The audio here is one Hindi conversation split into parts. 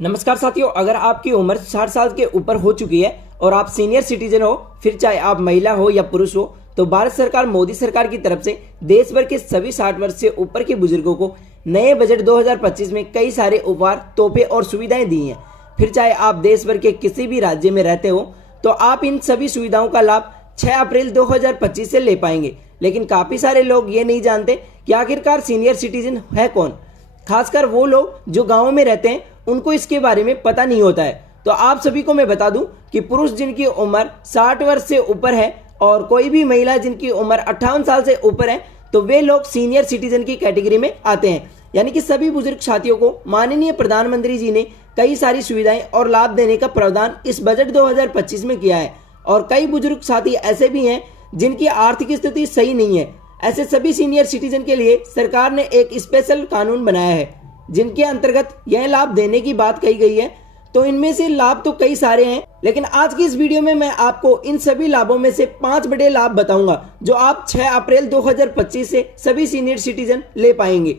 नमस्कार साथियों, अगर आपकी उम्र 60 साल के ऊपर हो चुकी है और आप सीनियर सिटीजन हो, फिर चाहे आप महिला हो या पुरुष हो, तो भारत सरकार मोदी सरकार की तरफ से देश भर के सभी 60 वर्ष से ऊपर के बुजुर्गों को नए बजट 2025 में कई सारे उपहार, तोहफे और सुविधाएं दी हैं। फिर चाहे आप देश भर के किसी भी राज्य में रहते हो, तो आप इन सभी सुविधाओं का लाभ 6 अप्रैल 2025 से ले पाएंगे। लेकिन काफी सारे लोग ये नहीं जानते कि आखिरकार सीनियर सिटीजन है कौन। खासकर वो लोग जो गाँव में रहते हैं, उनको इसके बारे में पता नहीं होता है। तो आप सभी को मैं बता दूं कि पुरुष जिनकी उम्र 60 वर्ष से ऊपर है और कोई भी महिला जिनकी उम्र 58 साल से ऊपर है, तो वे लोग सीनियर सिटीजन की कैटेगरी में आते हैं। यानी कि सभी बुजुर्ग साथियों को माननीय प्रधानमंत्री जी ने कई सारी सुविधाएं और लाभ देने का प्रावधान इस बजट 2025 में किया है। और कई बुजुर्ग साथी ऐसे भी हैं जिनकी आर्थिक स्थिति सही नहीं है। ऐसे सभी सीनियर सिटीजन के लिए सरकार ने एक स्पेशल कानून बनाया है, जिनके अंतर्गत यह लाभ देने की बात कही गई है। तो इनमें से लाभ तो कई सारे हैं, लेकिन आज की इस वीडियो में मैं आपको इन सभी लाभों में से 5 बड़े लाभ बताऊंगा, जो आप 6 अप्रैल 2025 से सभी सीनियर सिटीजन ले पाएंगे।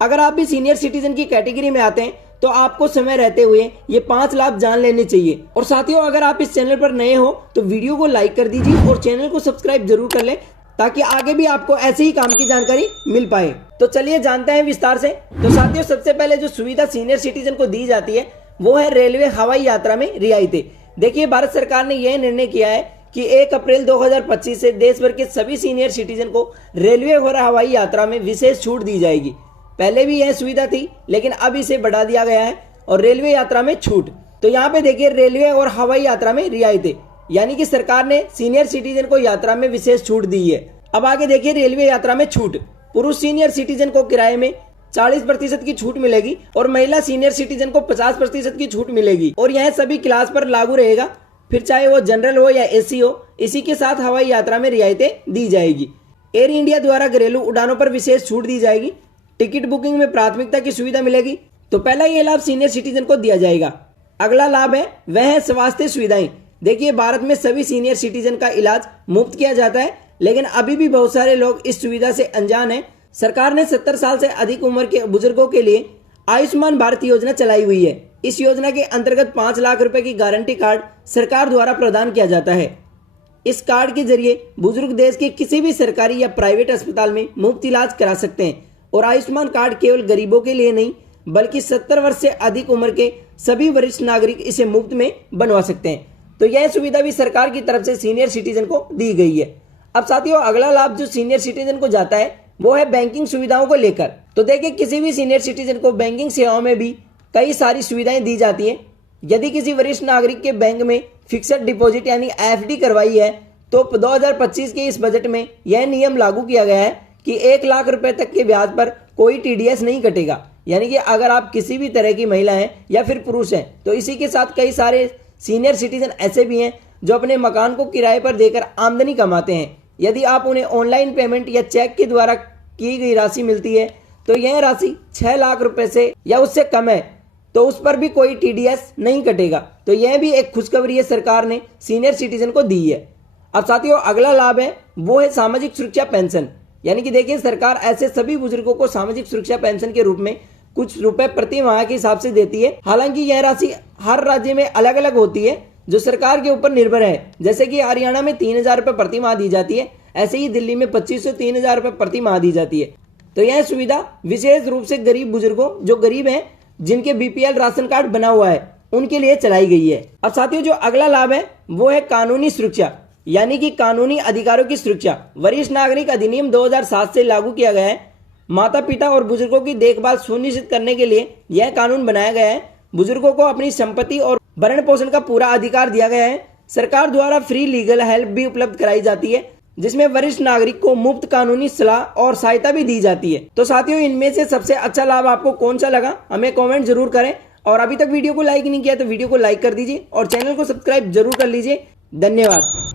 अगर आप भी सीनियर सिटीजन की कैटेगरी में आते हैं, तो आपको समय रहते हुए ये 5 लाभ जान लेने चाहिए। और साथियों, अगर आप इस चैनल पर नए हो तो वीडियो को लाइक कर दीजिए और चैनल को सब्सक्राइब जरूर कर लें, ताकि आगे भी आपको ऐसे ही काम की जानकारी मिल पाए। तो चलिए जानते हैं विस्तार से। तो साथियों, सबसे पहले जो सुविधा सीनियर सिटीजन को दी जाती है वो है रेलवे हवाई यात्रा में रियायतें। देखिए, भारत सरकार ने यह निर्णय किया है कि 1 अप्रैल 2025 से देश भर के सभी सीनियर सिटीजन को रेलवे और हवाई यात्रा में विशेष छूट दी जाएगी। पहले भी यह सुविधा थी, लेकिन अब इसे बढ़ा दिया गया है और रेलवे यात्रा में छूट। तो यहाँ पे देखिए, रेलवे और हवाई यात्रा में रियायतें, यानी कि सरकार ने सीनियर सिटीजन को यात्रा में विशेष छूट दी है। अब आगे देखिए, रेलवे यात्रा में छूट। पुरुष सीनियर सिटीजन को किराए में 40% की छूट मिलेगी और महिला सीनियर सिटीजन को 50% की छूट मिलेगी, और यह सभी क्लास पर लागू रहेगा, फिर चाहे वो जनरल हो या एसी हो। इसी के साथ हवाई यात्रा में रियायतें दी जाएगी। एयर इंडिया द्वारा घरेलू उड़ानों पर विशेष छूट दी जाएगी। टिकट बुकिंग में प्राथमिकता की सुविधा मिलेगी। तो पहला ये लाभ सीनियर सिटीजन को दिया जाएगा। अगला लाभ है वह है स्वास्थ्य सुविधाएं। देखिए, भारत में सभी सीनियर सिटीजन का इलाज मुफ्त किया जाता है, लेकिन अभी भी बहुत सारे लोग इस सुविधा से अनजान हैं। सरकार ने 70 साल से अधिक उम्र के बुजुर्गों के लिए आयुष्मान भारत योजना चलाई हुई है। इस योजना के अंतर्गत 5 लाख रुपए की गारंटी कार्ड सरकार द्वारा प्रदान किया जाता है। इस कार्ड के जरिए बुजुर्ग देश के किसी भी सरकारी या प्राइवेट अस्पताल में मुफ्त इलाज करा सकते हैं। और आयुष्मान कार्ड केवल गरीबों के लिए नहीं, बल्कि 70 वर्ष से अधिक उम्र के सभी वरिष्ठ नागरिक इसे मुफ्त में बनवा सकते हैं। तो यह सुविधा भी सरकार की तरफ से सीनियर सिटीजन को दी गई है। अब साथियों, अगला लाभ जो सीनियर सिटीजन को जाता है वो है बैंकिंग सुविधाओं को लेकर। तो देखिए, किसी भी सीनियर सिटीजन को बैंकिंग सेवाओं में भी कई सारी सुविधाएं दी जाती हैं। यदि किसी वरिष्ठ नागरिक के बैंक में फिक्स्ड डिपॉजिट यानी एफडी करवाई है, तो 2025 के इस बजट में यह नियम लागू किया गया है कि 1 लाख रुपए तक के ब्याज पर कोई टीडीएस नहीं कटेगा। यानी कि अगर आप किसी भी तरह की महिला हैं या फिर पुरुष हैं, तो इसी के साथ कई सारे सीनियर सिटीजन ऐसे भी हैं जो अपने मकान को किराए पर देकर आमदनी कमाते हैं। यदि आप उन्हें ऑनलाइन पेमेंट या चेक के द्वारा की गई राशि मिलती है, तो यह राशि 6 लाख रुपए से या उससे कम है, तो उस पर भी कोई टीडीएस नहीं कटेगा। तो यह भी एक खुशखबरी है, सरकार ने सीनियर सिटीजन को दी है। अब साथियों, अगला लाभ है वो है सामाजिक सुरक्षा पेंशन। यानी कि देखिए, सरकार ऐसे सभी बुजुर्गों को सामाजिक सुरक्षा पेंशन के रूप में कुछ रुपए प्रति माह के हिसाब से देती है। हालांकि यह राशि हर राज्य में अलग अलग होती है, जो सरकार के ऊपर निर्भर है। जैसे कि हरियाणा में 3000 रुपए प्रति माह दी जाती है, ऐसे ही दिल्ली में 2500 से 3000 रुपए प्रति माह दी जाती है। तो यह सुविधा विशेष रूप से गरीब बुजुर्गों, जो गरीब हैं, जिनके बीपीएल राशन कार्ड बना हुआ है, उनके लिए चलाई गई है। अब साथियों, जो अगला लाभ है वो है कानूनी सुरक्षा, यानी कि कानूनी अधिकारों की सुरक्षा। वरिष्ठ नागरिक अधिनियम 2007 से लागू किया गया है। माता पिता और बुजुर्गों की देखभाल सुनिश्चित करने के लिए यह कानून बनाया गया है। बुजुर्गों को अपनी संपत्ति और भरण पोषण का पूरा अधिकार दिया गया है। सरकार द्वारा फ्री लीगल हेल्प भी उपलब्ध कराई जाती है, जिसमें वरिष्ठ नागरिक को मुफ्त कानूनी सलाह और सहायता भी दी जाती है। तो साथियों, इनमें से सबसे अच्छा लाभ आपको कौन सा लगा, हमें कमेंट जरूर करें। और अभी तक वीडियो को लाइक नहीं किया तो वीडियो को लाइक कर दीजिए और चैनल को सब्सक्राइब जरूर कर लीजिए। धन्यवाद।